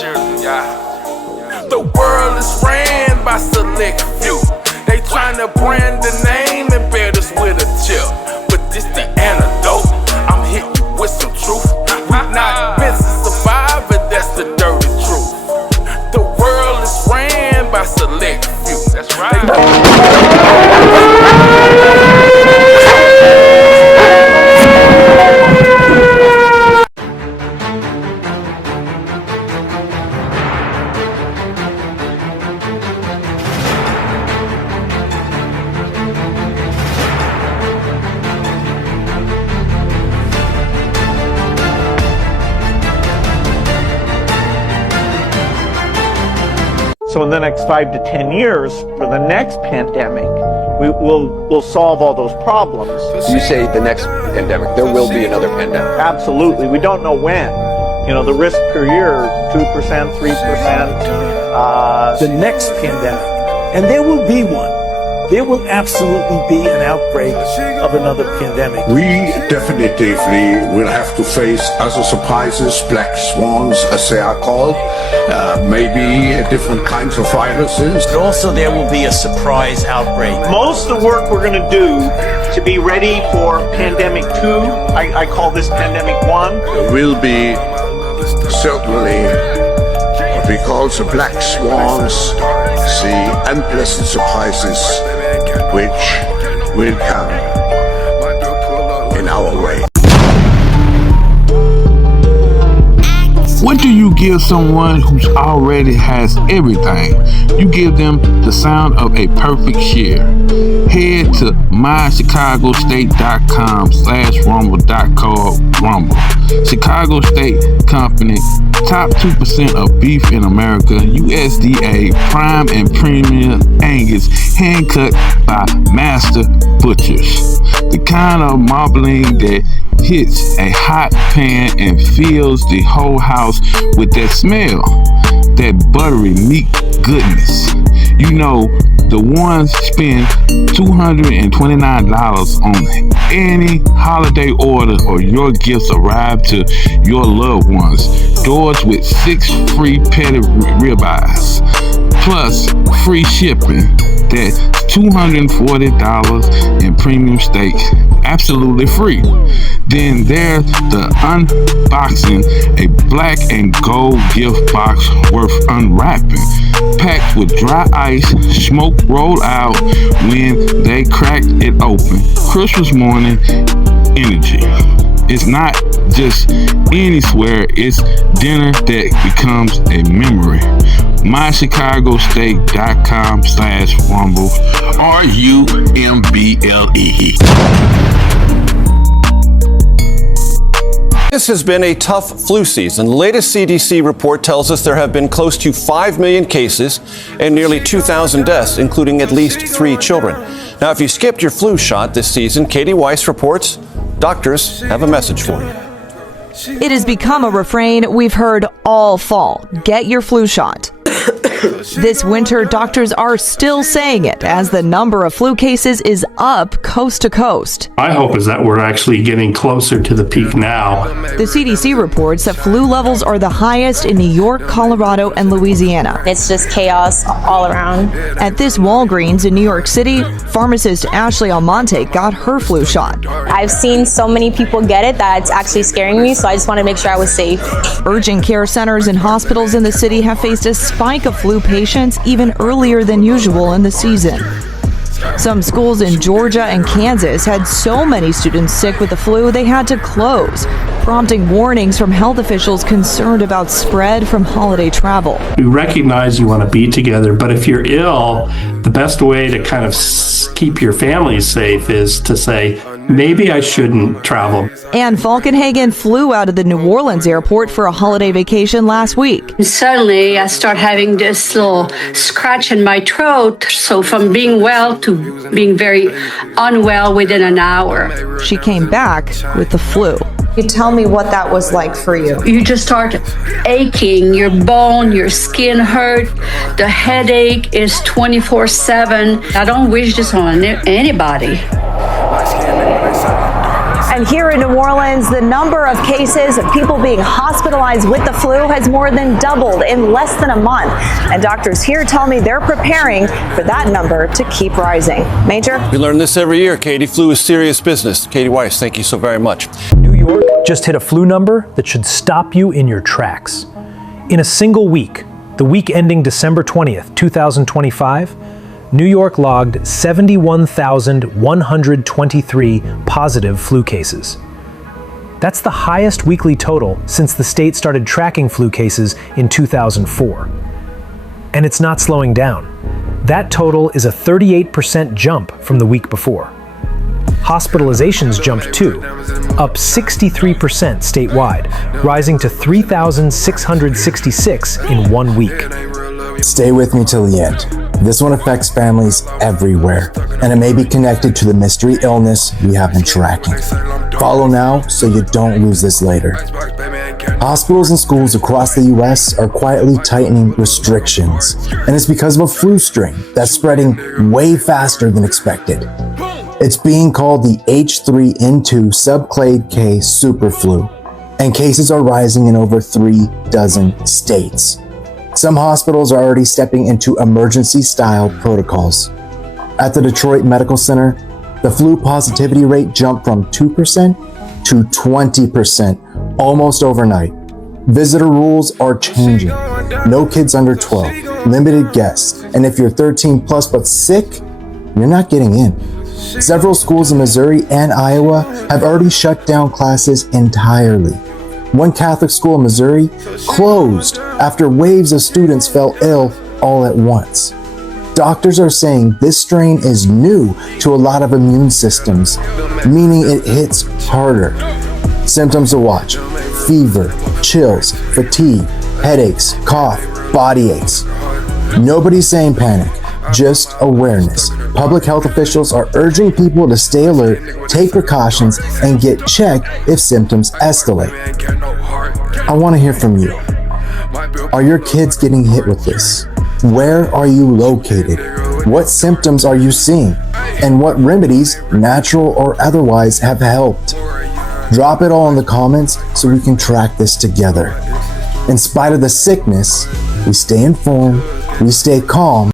The world is ran by select few. They tryna brand the name and bear us with a chip. But this the antidote. I'm hitting you with some truth. We not meant to survive, but that's the dirty truth. The world is ran by select few. That's right. So in the next 5 to 10 years, for the next pandemic, we'll solve all those problems. You say the next pandemic, there will be another pandemic. Absolutely. We don't know when. You know, the risk per year, 2%, 3%. The next pandemic, and there will be one. There will absolutely be an outbreak of another pandemic. We definitively will have to face other surprises, black swans as they are called, maybe different kinds of viruses. But also there will be a surprise outbreak. Most of the work we're going to do to be ready for pandemic 2, I call this pandemic 1. There will be certainly what we call the black swans, the unpleasant surprises which will come in our way. What do you give someone who already has everything? You give them the sound of a perfect share. Head to mychicagostate.com/rumble.co/rumble. Chicago State Company, top 2% of beef in America, USDA, prime and premium Angus, hand cut by master butchers. The kind of marbling that hits a hot pan and fills the whole house with that smell, that buttery meat goodness. You know, the ones spend $229 on any holiday order or your gifts arrive to your loved ones. Doors with 6 free petty ribeyes, plus free shipping. That's $240 in premium steaks, absolutely free. Then there's the unboxing, a black and gold gift box worth unwrapping, packed with dry ice, smoke rolled out when they cracked it open. Christmas morning energy. It's not just any swear, it's dinner that becomes a memory. mychicagostate.com/rumble, RUMBLE. This has been a tough flu season. The latest CDC report tells us there have been close to 5 million cases and nearly 2,000 deaths, including at least 3 children. Now, if you skipped your flu shot this season, Katie Weiss reports doctors have a message for you. It has become a refrain we've heard all fall. Get your flu shot. This winter, doctors are still saying it as the number of flu cases is up coast to coast. My hope is that we're actually getting closer to the peak now. The CDC reports that flu levels are the highest in New York, Colorado, and Louisiana. It's just chaos all around. At this Walgreens in New York City, pharmacist Ashley Almonte got her flu shot. I've seen so many people get it that it's actually scaring me, so I just want to make sure I was safe. Urgent care centers and hospitals in the city have faced a spike of flu patients even earlier than usual in the season. Some schools in Georgia and Kansas had so many students sick with the flu they had to close, prompting warnings from health officials concerned about spread from holiday travel. We recognize you want to be together, but if you're ill, the best way to kind of keep your family safe is to say, maybe I shouldn't travel. Ann Falkenhagen flew out of the New Orleans airport for a holiday vacation last week. Suddenly, I start having this little scratch in my throat. So from being well to being very unwell within an hour. She came back with the flu. You tell me what that was like for you. You just start aching, your bone, your skin hurt. The headache is 24/7. I don't wish this on anybody. I And here in New Orleans, the number of cases of people being hospitalized with the flu has more than doubled in less than a month. And doctors here tell me they're preparing for that number to keep rising. Major? We learn this every year, Katie. Flu is serious business. Katie Weiss, thank you so very much. New York just hit a flu number that should stop you in your tracks. In a single week, the week ending December 20th, 2025, New York logged 71,123 positive flu cases. That's the highest weekly total since the state started tracking flu cases in 2004. And it's not slowing down. That total is a 38% jump from the week before. Hospitalizations jumped too, up 63% statewide, rising to 3,666 in 1 week. Stay with me till the end. This one affects families everywhere, and it may be connected to the mystery illness we have been tracking. Follow now so you don't lose this later. Hospitals and schools across the U.S. are quietly tightening restrictions, and it's because of a flu strain that's spreading way faster than expected. It's being called the H3N2 subclade K superflu, and cases are rising in over 36 states. Some hospitals are already stepping into emergency-style protocols. At the Detroit Medical Center, the flu positivity rate jumped from 2% to 20% almost overnight. Visitor rules are changing. No kids under 12, limited guests, and if you're 13 plus but sick, you're not getting in. Several schools in Missouri and Iowa have already shut down classes entirely. One Catholic school in Missouri closed after waves of students fell ill all at once. Doctors are saying this strain is new to a lot of immune systems, meaning it hits harder. Symptoms to watch: fever, chills, fatigue, headaches, cough, body aches. Nobody's saying panic, just awareness. Public health officials are urging people to stay alert, take precautions, and get checked if symptoms escalate. I want to hear from you. Are your kids getting hit with this? Where are you located? What symptoms are you seeing? And what remedies, natural or otherwise, have helped? Drop it all in the comments so we can track this together. In spite of the sickness, we stay informed, we stay calm.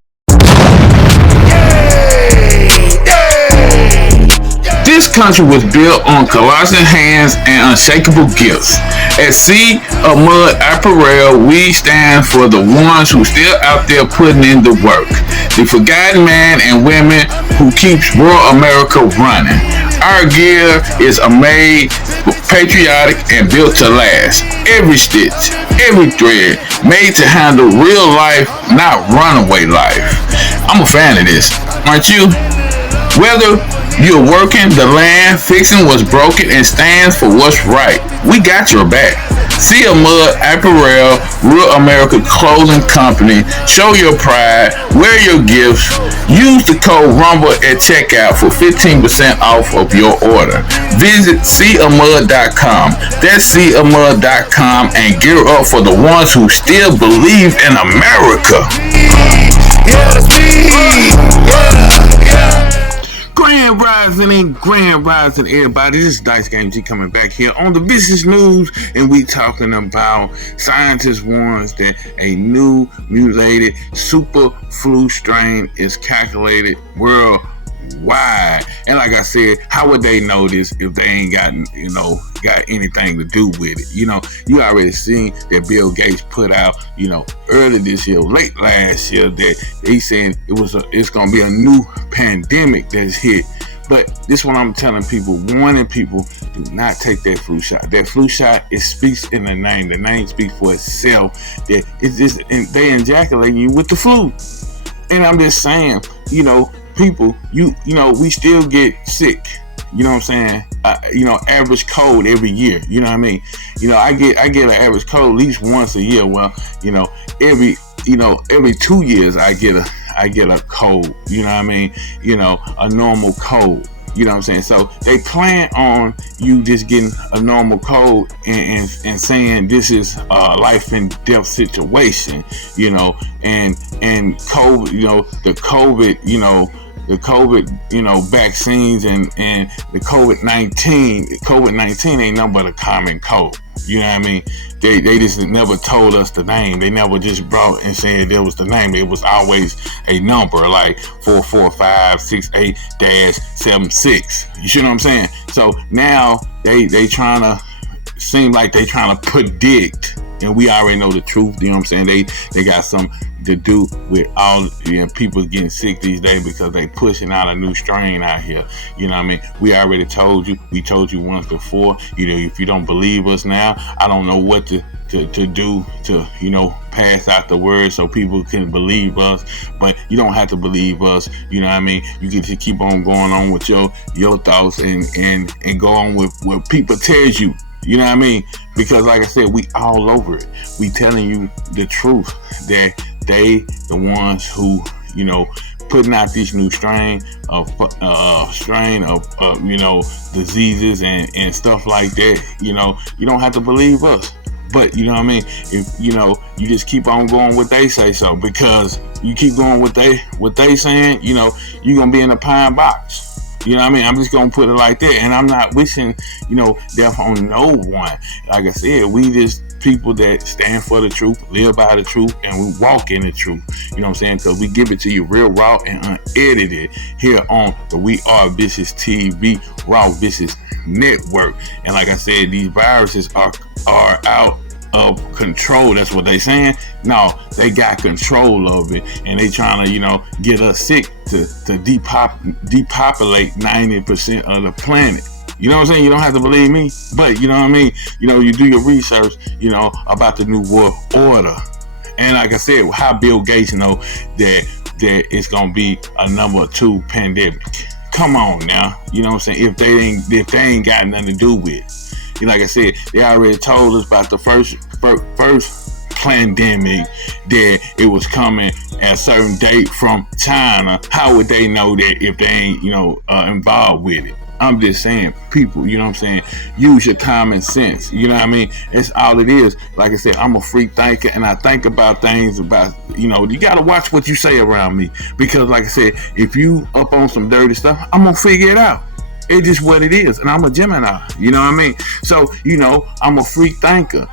This country was built on colossal hands and unshakable gifts. At Sea of Mud Apparel, we stand for the ones who still out there putting in the work. The forgotten man and women who keeps rural America running. Our gear is made patriotic and built to last. Every stitch, every thread, made to handle real life, not runaway life. I'm a fan of this, aren't you? Whether you're working the land, fixing what's broken, and stands for what's right, we got your back. Sea of Mud Apparel, Real America Clothing Company. Show your pride, wear your gifts. Use the code RUMBLE at checkout for 15% off of your order. Visit seaofmud.com. That's seaofmud.com and gear up for the ones who still believe in America. Grand Rising, everybody. This is Dice Game G coming back here on the business news, and we talking about scientists warns that a new mutated super flu strain is calculated worldwide. And like I said, how would they know this if they ain't got anything to do with it? You already seen that Bill Gates put out, early this year, late last year, that he saying it's gonna be a new pandemic that's hit. But this one I'm telling people, warning people, do not take that flu shot. That flu shot, it speaks in the name. The name speaks for itself. That it's just, they ejaculating you with the flu. And I'm just saying, people, we still get sick. You know what I'm saying? Average cold every year. You know what I mean? I get an average cold at least once a year. Well, every 2 years I get a cold. You know what I mean? A normal cold. You know what I'm saying? So they plan on you just getting a normal cold and saying this is a life and death situation, and COVID, the COVID, COVID, vaccines and the COVID-19 ain't nothing but a common cold. You know what I mean? They just never told us the name. They never just brought and said there was the name. It was always a number like 44568-76. You see what I'm saying? So now they trying to seem like they trying to predict, and we already know the truth. You know what I'm saying? They got something to do with all people getting sick these days because they pushing out a new strain out here. You know what I mean? We already told you. We told you once before. If you don't believe us now, I don't know what to do to pass out the word so people can believe us. But you don't have to believe us. You know what I mean? You can just keep on going on with your thoughts and go on with what people tells you. You know what I mean? Because like I said, we all over it. We telling you the truth that they the ones who, putting out this new strain of diseases and stuff like that. You don't have to believe us. But you know what I mean? If you just keep on going what they say so, because you keep going what they saying, you're gonna be in a pine box. You know what I mean? I'm just gonna put it like that, and I'm not wishing, death on no one. Like I said, we just people that stand for the truth, live by the truth, and we walk in the truth. You know what I'm saying? Because we give it to you real raw and unedited here on the We Are VishusTv Raw Vicious Network. And like I said, these viruses are out of control. That's what they saying. No, they got control of it, and they trying to get us sick to depopulate 90% of the planet. You know what I'm saying? You don't have to believe me, but you know what I mean? You do your research, about the new world order. And like I said, how Bill Gates know that it's gonna be a number 2 pandemic. Come on now. You know what I'm saying? If they ain't got nothing to do with it. Like I said, they already told us about the first pandemic that it was coming at a certain date from China. How would they know that if they ain't, involved with it? I'm just saying, people, you know what I'm saying? Use your common sense. You know what I mean? It's all it is. Like I said, I'm a free thinker, and I think about things about, you got to watch what you say around me. Because like I said, if you up on some dirty stuff, I'm going to figure it out. It's just what it is, and I'm a Gemini. You know what I mean? So, I'm a free thinker.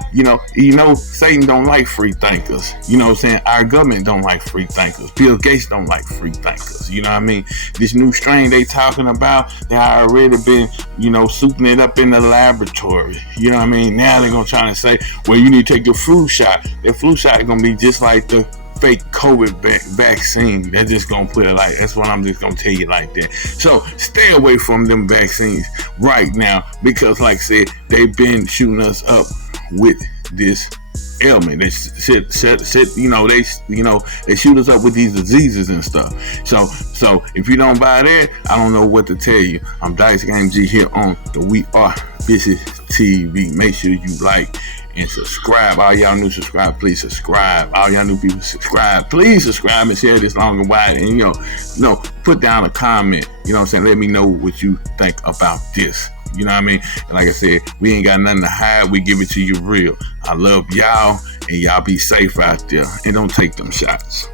Satan don't like free thinkers. You know what I'm saying? Our government don't like free thinkers. Bill Gates don't like free thinkers. You know what I mean? This new strain they talking about, they already been, souping it up in the laboratory. You know what I mean? Now they're going to try to say, well, you need to take the flu shot. That flu shot is going to be just like the fake COVID vaccine. They're just gonna put it like that's what I'm just gonna tell you like that. So stay away from them vaccines right now, because like I said, they've been shooting us up with this ailment. They shoot us up with these diseases and stuff. So if you don't buy that, I don't know what to tell you. I'm Dice Game G here on the We Are VishusTv. Make sure you like and subscribe. All y'all new subscribe, please subscribe. All y'all new people subscribe, please subscribe and share this long and wide. And put down a comment. You know what I'm saying? Let me know what you think about this. You know what I mean? And like I said, we ain't got nothing to hide. We give it to you real. I love y'all, and y'all be safe out there and don't take them shots.